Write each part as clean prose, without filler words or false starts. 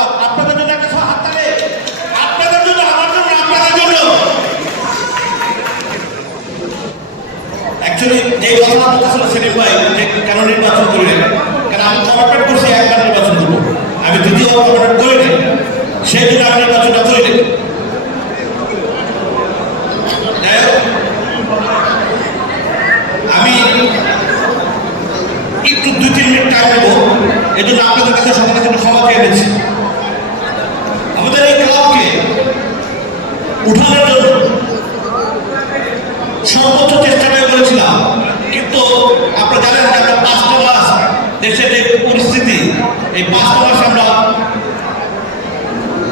ধন্যবাদ। আপনাদের জন্য একটা হাততালি, আপনাদের জন্য, আমার জন্য, আপনাদের জন্য। অ্যাকচুয়ালি এই কথাটা বলতেছিল সেলিম ভাই যে কেন নির্বাচন করলেন, কারণ আমি কমিটমেন্ট করছি একবার নির্বাচন করবো, আমি দ্বিতীয়বার কমিটমেন্ট করিনি, সেই জন্য আমি নির্বাচনটা করিনি। আমি একটু 2-3 মিনিট টাইম নেবো, এই জন্য আপনাদের কাছে সকলের জন্য ক্ষমা চেয়ে নিচ্ছি। আমাদের এই ক্লাবকে উঠানোর জন্য সর্বোচ্চ চেষ্টাটাই করেছিলাম, কিন্তু আপনারা জানেন যে আমরা 5টা মাস দেশের যে পরিস্থিতি, এই 5টা মাস আমরা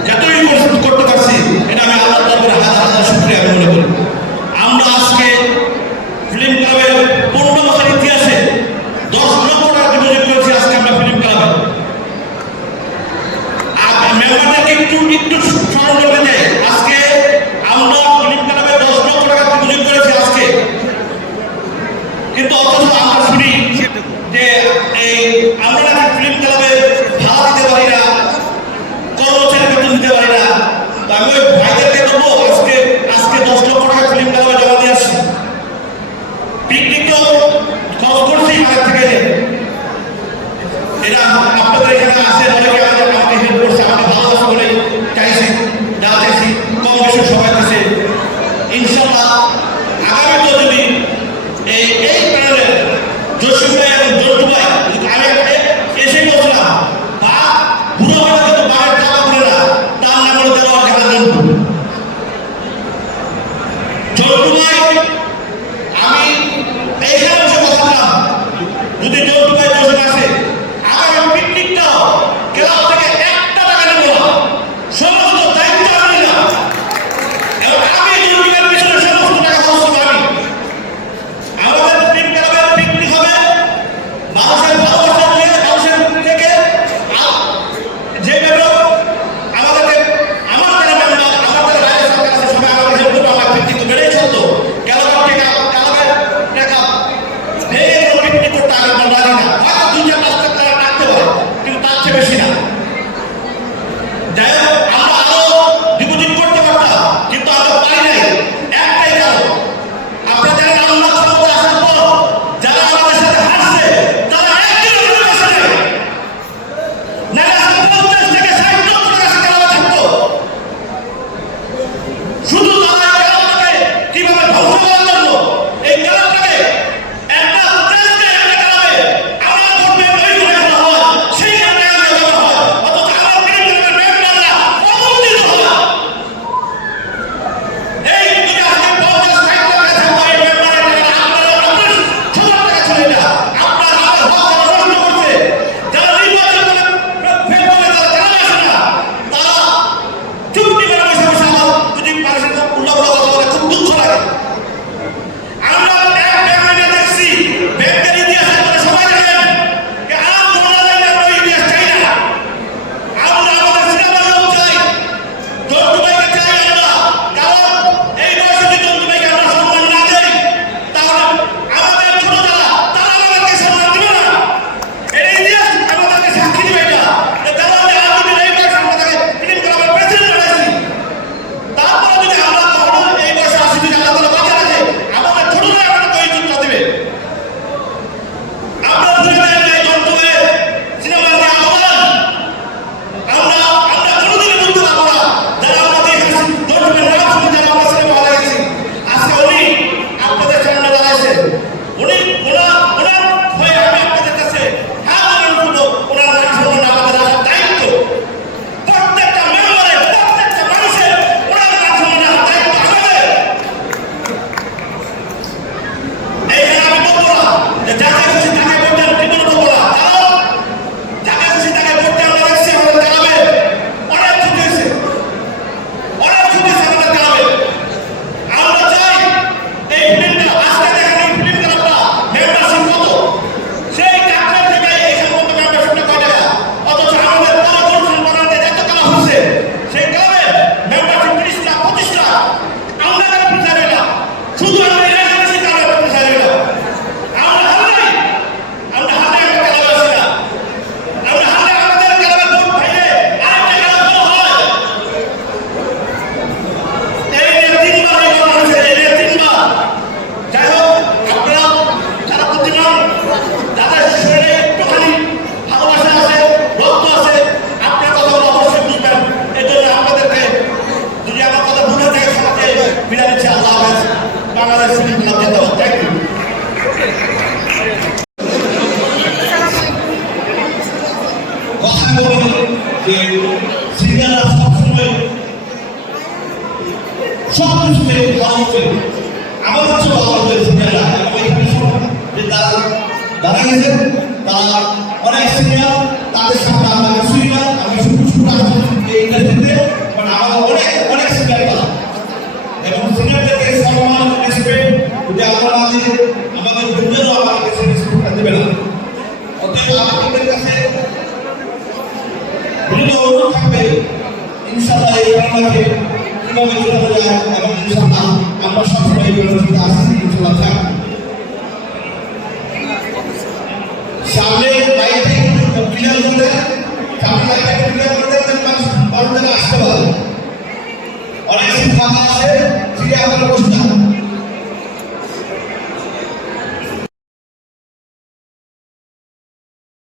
যতই পরিস্থিতি করতে পারছি, এটা আমি আল্লাহ তাআলার হাজার হাজার শুকরিয়া মনে করি। আমরা আজকে ফিল্ম ক্লাবের 15 বছর ইতিহাসে 10 লক্ষ টাকা ডিপোজিট করেছি আজকে আমরা ফিল্ম ক্লাবে। আর মেম্বারদেরকে একটু স্মরণ করতে চাই, আজকে আমরা ফিল্ম ক্লাবে 10 লক্ষ টাকা ডিপোজিট করেছি আজকে, কিন্তু অথচ আমরা শুনি যে এই আমরা নাকি ফিল্ম ক্লাবে ভাড়া দিতে পারি না, কর্মচারী বেতন দিতে পারি না। আমি ওই ভাইদেরকে বলবো আজকে 10 লক্ষ টাকা ফিল্ম ক্লাবে জমা দিয়ে আসছি। পিকনিক তো খরচ করছি আগের থেকে, এটা আপনাদের এখানে আসে অনেকে আমাকে হেল্প করছে, আমাকে ভালোবাসা বলে চাইছি, যা চাইছি কম বেশি সবাই দিচ্ছে। ইনশাল্লাহ আগামীতে যদি এই প্যানেলে জসিম ভাই এবং জন্টু ভাই, আমি এসে বলছিলাম বা বুড়ো ভাই কিন্তু বাড়ির টাকা বলে না, তার নাম হলো দেওয়ার খেলা জন্টু ভাই। আমি এইখানে বসে কথা বললাম, যদি জন্টু ভাই জসিম আসে আগামী পিকনিকটাও ক্লাব থেকে 1 টাকা নেব না, সমস্ত দায়িত্ব আমি নিলাম এবং আমি জন্টু ভাইয়ের পিছনে সমস্ত টাকা খরচ করবো আমি। আমাদের ফিল্ম ক্লাবের পিকনিক হবে মানুষের ভালোবাসা নিয়ে, মানুষের থেকে যে যে সিনিয়ররা সবসময় সব কিছুতে ভালো হবে। আমার কাছে ভালো হবে সিনিয়ররা, এবং এখানে যে তারা দাঁড়িয়েছে তারা অনেক সিনিয়র, তাদের সামনে আমরা কিছুই না, আমি শুধু শুধু এই ইন্ডাস্ট্রিতে মানে আমাদের অনেক অনেক সিনিয়র তারা, এবং সিনিয়রদেরকে সম্মান রেসপেক্ট যদি আমরা না দিই আমাদের জুনিয়রও আমাদের কাছে রেসপেক্ট দেবে না। অতএব আপনাদের কাছে বিভিন্ন অনুরোধ থাকবে ইনশাআল্লাহ এই ঘটনাকে কিভাবে চলানো যায়, এবং ইনশাআল্লাহ আমরা সবসময় এই ঘটনাটিতে আসছি ইনশাআল্লাহ থাকবো। সামনে লাইটে ক্লিয়ার করে সামনে লাইটে ক্লিয়ার করে দেন, মানুষ আসতে পারে। অনেক সিট ফাঁকা আছে, সিটে আপনারা